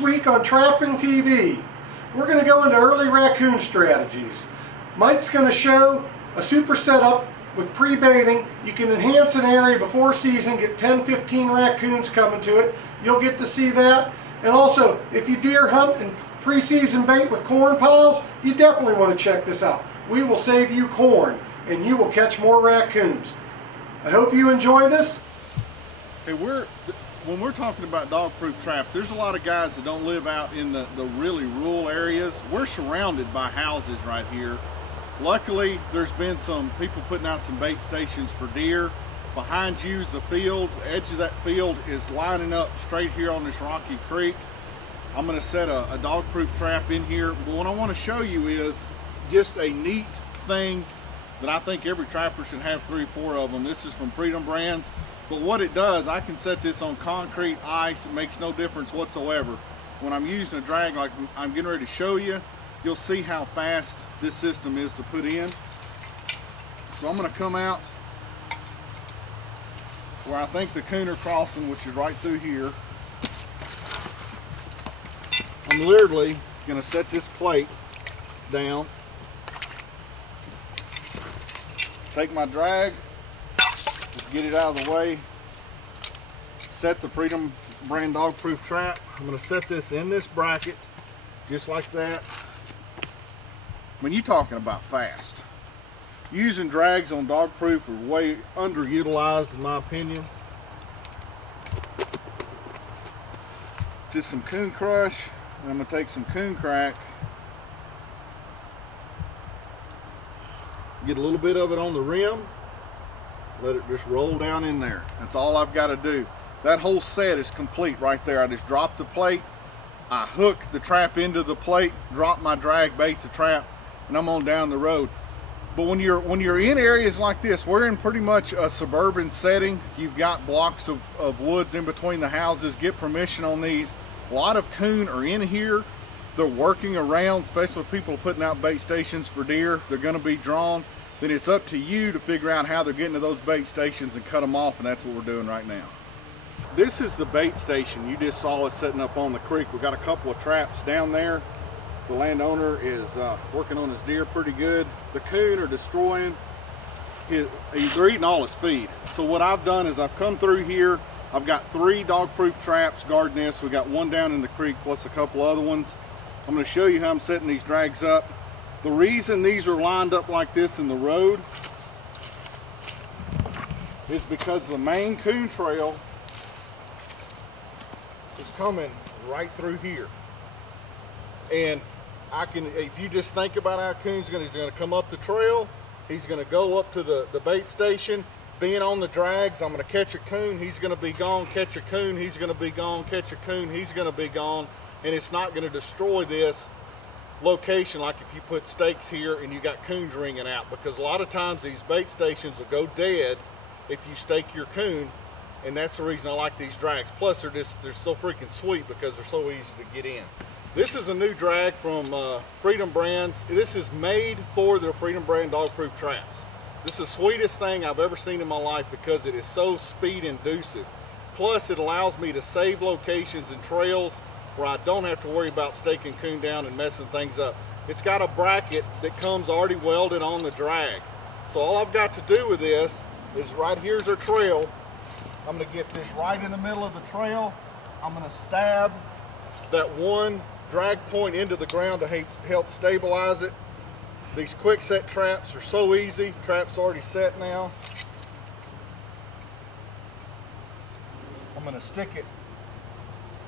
This week on Trapping TV, we're going to go into early raccoon strategies. Mike's going to show a super setup with pre-baiting. You can enhance an area before season, get 10-15 raccoons coming to it. You'll get to see that. And also, if you deer hunt and pre-season bait with corn piles, you definitely want to check this out. We will save you corn and you will catch more raccoons. I hope you enjoy this. Hey, when we're talking about dog-proof traps, there's a lot of guys that don't live out in the really rural areas. We're surrounded by houses right here. Luckily, there's been some people putting out some bait stations for deer. Behind you is the field. The edge of that field is lining up straight here on this rocky creek. I'm going to set a dog-proof trap in here. But what I want to show you is just a neat thing that I think every trapper should have 3 or 4 of them. This is from Freedom Brands. But what it does, I can set this on concrete, ice. It makes no difference whatsoever. When I'm using a drag like I'm getting ready to show you, you'll see how fast this system is to put in. So I'm going to come out where I think the coon are crossing, which is right through here. I'm literally going to set this plate down, take my drag, just get it out of the way, set the Freedom Brand dog proof trap. I'm going to set this in this bracket just like that. When you're talking about fast, using drags on dog proof are way underutilized in my opinion. Just some coon crush, and I'm going to take some coon crack, get a little bit of it on the rim, let it just roll down in there. That's all I've got to do. That whole set is complete right there. I just drop the plate, I hook the trap into the plate, drop my drag, bait the trap, and I'm on down the road. But when you're in areas like this, we're in pretty much a suburban setting. You've got blocks of woods in between the houses. Get permission on these. A lot of coon are in here. They're working around, especially if people are putting out bait stations for deer. They're going to be drawn. Then it's up to you to figure out how they're getting to those bait stations and cut them off, and that's what we're doing right now. This is the bait station you just saw us setting up on the creek. We've got a couple of traps down there. The landowner is working on his deer pretty good. The coon are destroying they're eating all his feed. So what I've done is I've come through here. I've got 3 dog-proof traps guarding this. We got one down in the creek plus a couple other ones. I'm going to show you how I'm setting these drags up. The reason these are lined up like this in the road is because the main coon trail is coming right through here. And if you just think about how coon's he's going to come up the trail, he's going to go up to the bait station, being on the drags, I'm going to catch a coon, he's going to be gone, catch a coon, he's going to be gone, catch a coon, he's going to be gone, and it's not going to destroy this location like if you put stakes here and you got coons ringing out, because a lot of times these bait stations will go dead if you stake your coon, and that's the reason I like these drags. Plus they're so freaking sweet because they're so easy to get in. This is a new drag from Freedom Brands. This is made for the Freedom Brand dog-proof traps. This is the sweetest thing I've ever seen in my life because it is so speed inducive. Plus it allows me to save locations and trails where I don't have to worry about staking coon down and messing things up. It's got a bracket that comes already welded on the drag. So all I've got to do with this is right here's our trail. I'm going to get this right in the middle of the trail. I'm going to stab that one drag point into the ground to help stabilize it. These quick set traps are so easy. Trap's already set now. I'm going to stick it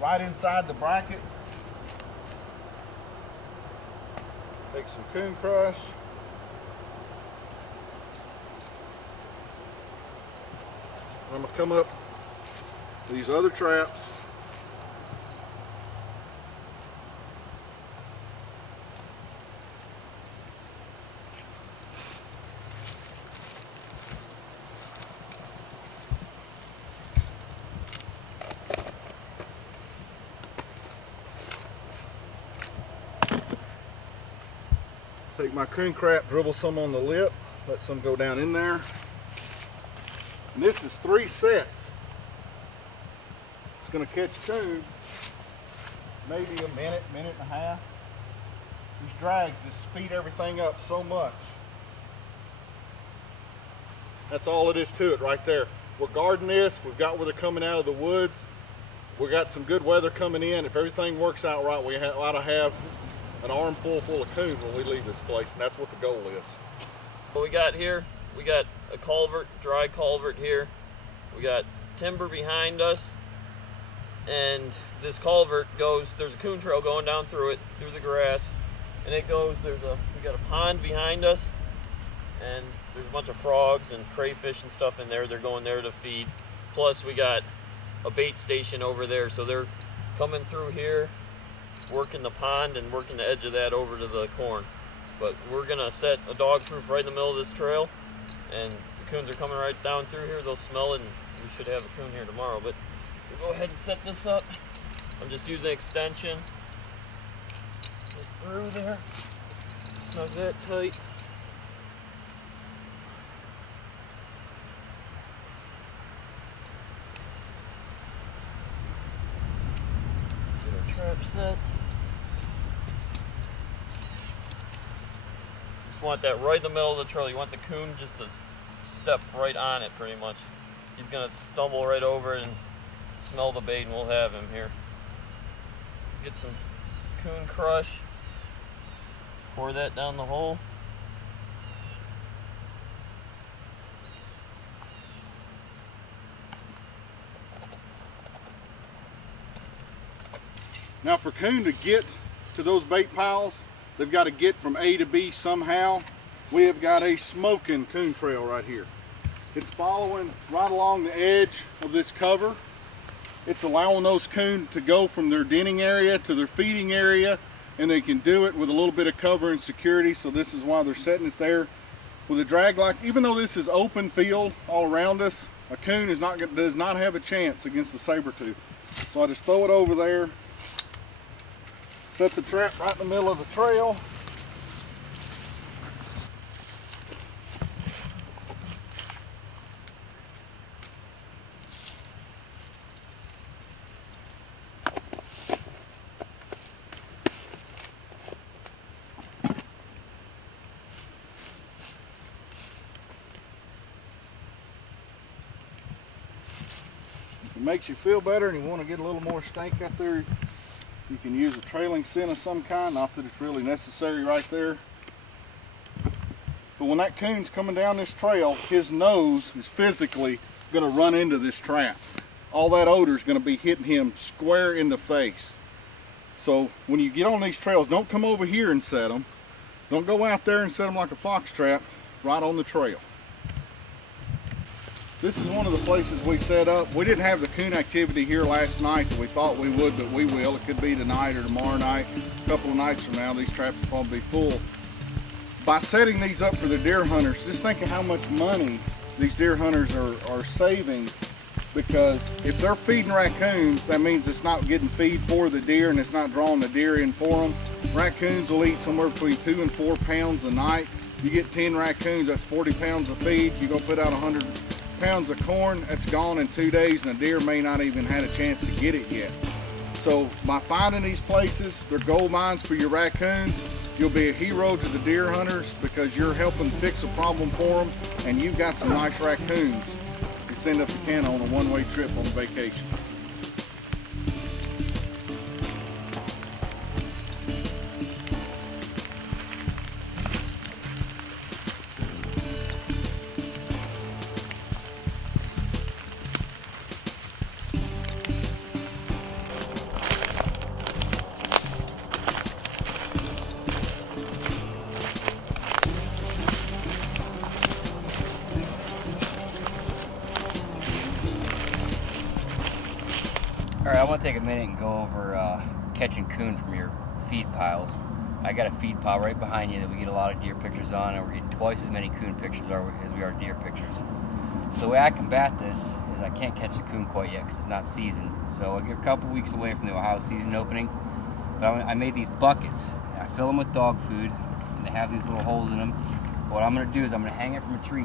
right inside the bracket. Take some coon crush. I'm going to come up to these other traps. Take my coon crap, dribble some on the lip, let some go down in there. And this is 3 sets. It's going to catch coon. maybe a minute, minute and a half. These drags just speed everything up so much. That's all it is to it right there. We're guarding this. We've got where they're coming out of the woods. We got some good weather coming in. If everything works out right, we ought to have an armful full of coon when we leave this place, and that's what the goal is. What we got here, we got a culvert, dry culvert here. We got timber behind us, and this culvert goes, there's a coon trail going down through it, through the grass, and it goes, we got a pond behind us, and there's a bunch of frogs and crayfish and stuff in there. They're going there to feed. Plus we got a bait station over there, so they're coming through here, working the pond and working the edge of that over to the corn. But we're gonna set a dog proof right in the middle of this trail, and the coons are coming right down through here. They'll smell it, and we should have a coon here tomorrow. But we'll go ahead and set this up. I'm just using extension just through there. Snug that tight. Get our trap set. Just want that right in the middle of the trail. You want the coon just to step right on it pretty much. He's gonna stumble right over it and smell the bait, and we'll have him here. Get some coon crush. Pour that down the hole. Now for coon to get to those bait piles, they've got to get from A to B somehow. We have got a smoking coon trail right here. It's following right along the edge of this cover. It's allowing those coon to go from their denning area to their feeding area, and they can do it with a little bit of cover and security. So this is why they're setting it there with a drag lock. Even though this is open field all around us, a coon does not have a chance against the saber-tooth. So I just throw it over there, set the trap right in the middle of the trail. It makes you feel better and you want to get a little more stank out there, you can use a trailing scent of some kind. Not that it's really necessary right there. But when that coon's coming down this trail, his nose is physically going to run into this trap. All that odor is going to be hitting him square in the face. So when you get on these trails, don't come over here and set them. Don't go out there and set them like a fox trap right on the trail. This is one of the places we set up. We didn't have the coon activity here last night that we thought we would, but we will. It could be tonight or tomorrow night. A couple of nights from now, these traps will probably be full. By setting these up for the deer hunters, just think of how much money these deer hunters are saving, because if they're feeding raccoons, that means it's not getting feed for the deer and it's not drawing the deer in for them. Raccoons will eat somewhere between 2 and 4 pounds a night. You get 10 raccoons, that's 40 pounds of feed. You go put out 100 pounds of corn, that's gone in 2 days, and the deer may not even had a chance to get it yet. So by finding these places, they're gold mines for your raccoons. You'll be a hero to the deer hunters because you're helping fix a problem for them, and you've got some nice raccoons to send up to Canada on a one-way trip on vacation. Alright, I want to take a minute and go over catching coon from your feed piles. I got a feed pile right behind you that we get a lot of deer pictures on, and we're getting twice as many coon pictures as we are deer pictures. So the way I combat this is I can't catch the coon quite yet because it's not seasoned. So I get a couple weeks away from the Ohio season opening. But I made these buckets. I fill them with dog food, and they have these little holes in them. What I'm going to do is I'm going to hang it from a tree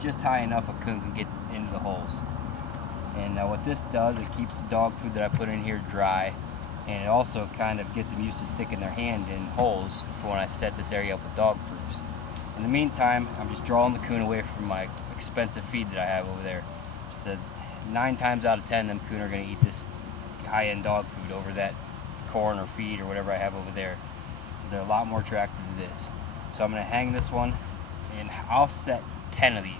just high enough a coon can get into the holes. And what this does, it keeps the dog food that I put in here dry. and it also kind of gets them used to sticking their hand in holes for when I set this area up with dog proofs. In the meantime, I'm just drawing the coon away from my expensive feed that I have over there. So 9 times out of 10, them coon are going to eat this high-end dog food over that corn or feed or whatever I have over there. So they're a lot more attracted to this. So I'm going to hang this one, and I'll set 10 of these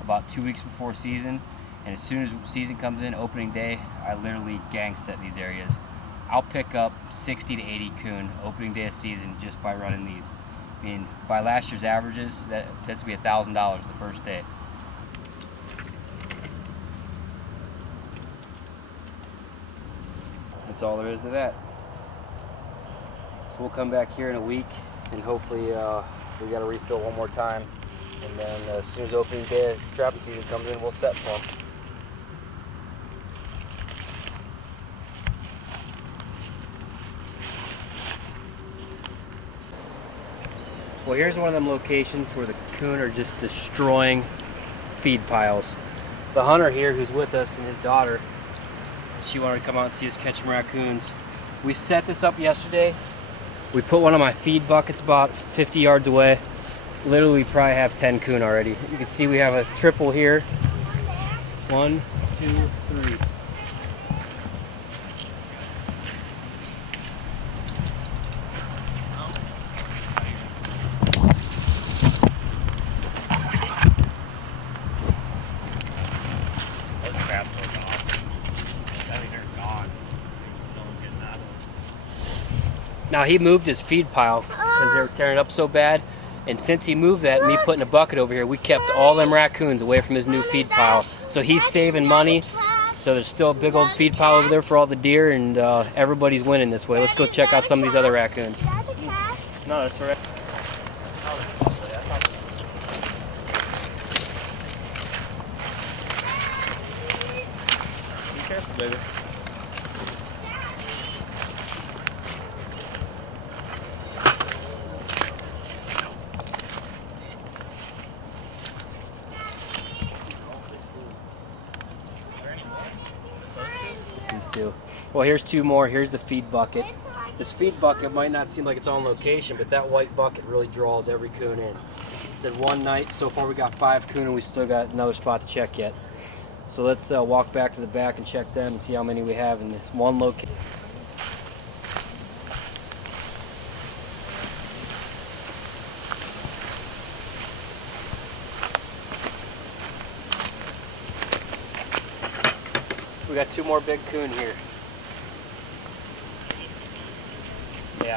about 2 weeks before season. And as soon as season comes in, opening day, I literally gang set these areas. I'll pick up 60 to 80 coon opening day of season just by running these. I mean, by last year's averages, that's going to be $1,000 the first day. That's all there is to that. So we'll come back here in a week, and hopefully we got to refill one more time. And then as soon as opening day trapping season comes in, we'll set for them. Well, here's one of them locations where the coon are just destroying feed piles. The hunter here who's with us and his daughter, she wanted to come out and see us catch some raccoons. We set this up yesterday. We put one of my feed buckets about 50 yards away. Literally, we probably have 10 coon already. You can see we have a triple here. 1, 2, 3. Now he moved his feed pile because they were tearing it up so bad, and since he moved that, me putting a bucket over here, we kept all them raccoons away from his new feed pile. So he's saving money. So there's still a big old feed pile over there for all the deer, and everybody's winning this way. Let's go check out some of these other raccoons. No, that's all right. Be careful, baby. Well, here's 2 more. Here's the feed bucket. This feed bucket might not seem like it's on location, but that white bucket really draws every coon in. It's in one night. So far we got 5 coon, and we still got another spot to check yet. So let's walk back to the back and check them and see how many we have in this one location. We got 2 more big coon here. Yeah.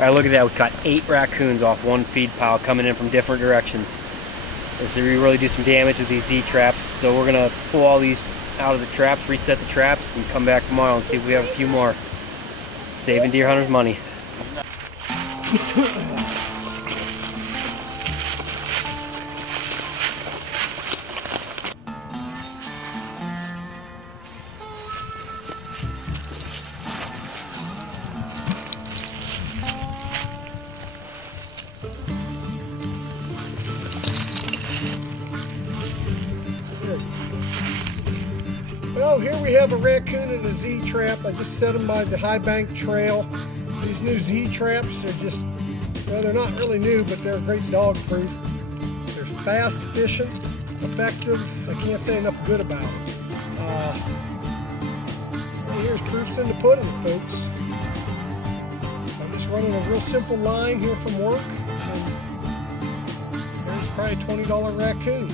All right, look at that. We caught 8 raccoons off one feed pile coming in from different directions. So we really do some damage with these Z traps. So we're gonna pull all these out of the traps, reset the traps, and come back tomorrow and see if we have a few more. Saving deer hunters money. Well, here we have a raccoon in a Z trap. I just set them by the High Bank Trail. These new Z traps are just, well, they're not really new, but they're great dog proof. They're fast, efficient, effective. I can't say enough good about it. Well, here's proofs in the pudding, folks. I'm just running a real simple line here from work. And there's probably a $20 raccoon.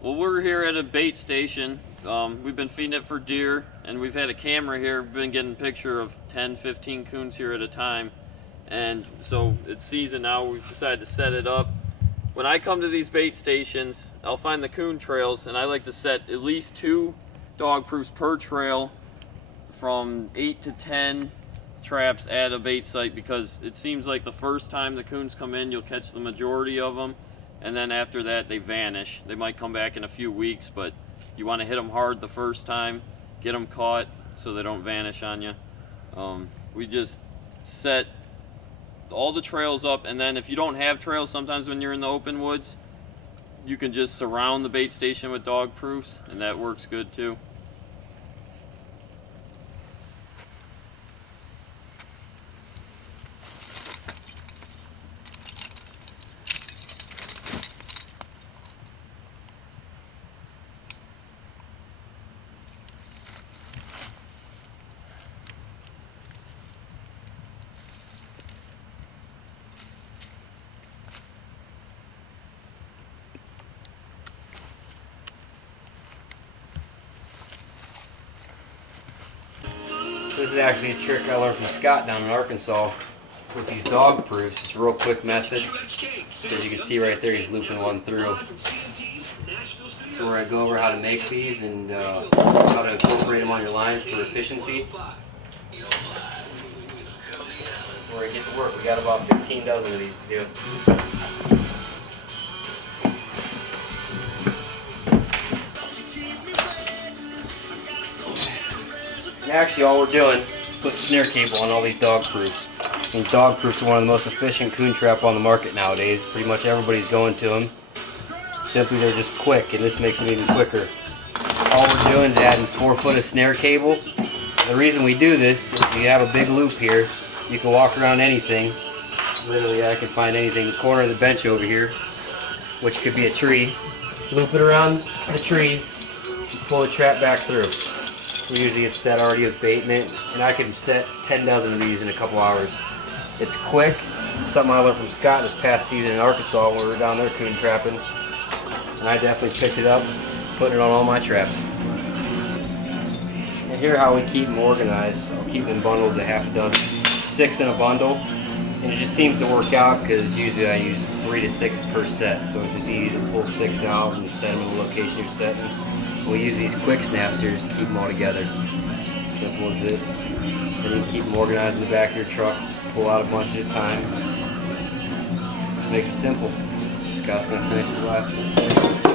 Well, we're here at a bait station. We've been feeding it for deer, and we've had a camera here. We've been getting a picture of 10, 15 coons here at a time. And so it's season now. We've decided to set it up. When I come to these bait stations, I'll find the coon trails, and I like to set at least 2 dog proofs per trail, from 8 to 10 traps at a bait site, because it seems like the first time the coons come in, you'll catch the majority of them, and then after that they vanish. They might come back in a few weeks, but You want to hit them hard the first time, get them caught so they don't vanish on you. We just set all the trails up, and then if you don't have trails, sometimes when you're in the open woods, you can just surround the bait station with dog proofs, and that works good too. This is actually a trick I learned from Scott down in Arkansas with these dog proofs. It's a real quick method. So as you can see right there, he's looping one through. So we're going to go over how to make these and how to incorporate them on your line for efficiency. We're going to get to work. We got about 15 dozen of these to do. And actually all we're doing is put snare cable on all these dog proofs. And dog proofs are one of the most efficient coon trap on the market nowadays. Pretty much everybody's going to them. Simply they're just quick, and this makes them even quicker. All we're doing is adding 4 foot of snare cable. The reason we do this is you have a big loop here. You can walk around anything. Literally I can find anything. The corner of the bench over here, which could be a tree. Loop it around the tree, pull the trap back through. Usually it's set already with bait in it, and I can set 10 dozen of these in a couple hours. It's quick. It's something I learned from Scott this past season in Arkansas when we were down there coon trapping. And I definitely picked it up, putting it on all my traps. And here how we keep them organized. I'll keep them in bundles of half a dozen, 6 in a bundle. And it just seems to work out because usually I use 3 to 6 per set. So it's just easy to pull 6 out and set them in the location you're setting. We use these quick snaps here just to keep them all together. Simple as this. And you can keep them organized in the back of your truck, pull out a bunch at a time. Just makes it simple. Scott's going to finish the last one.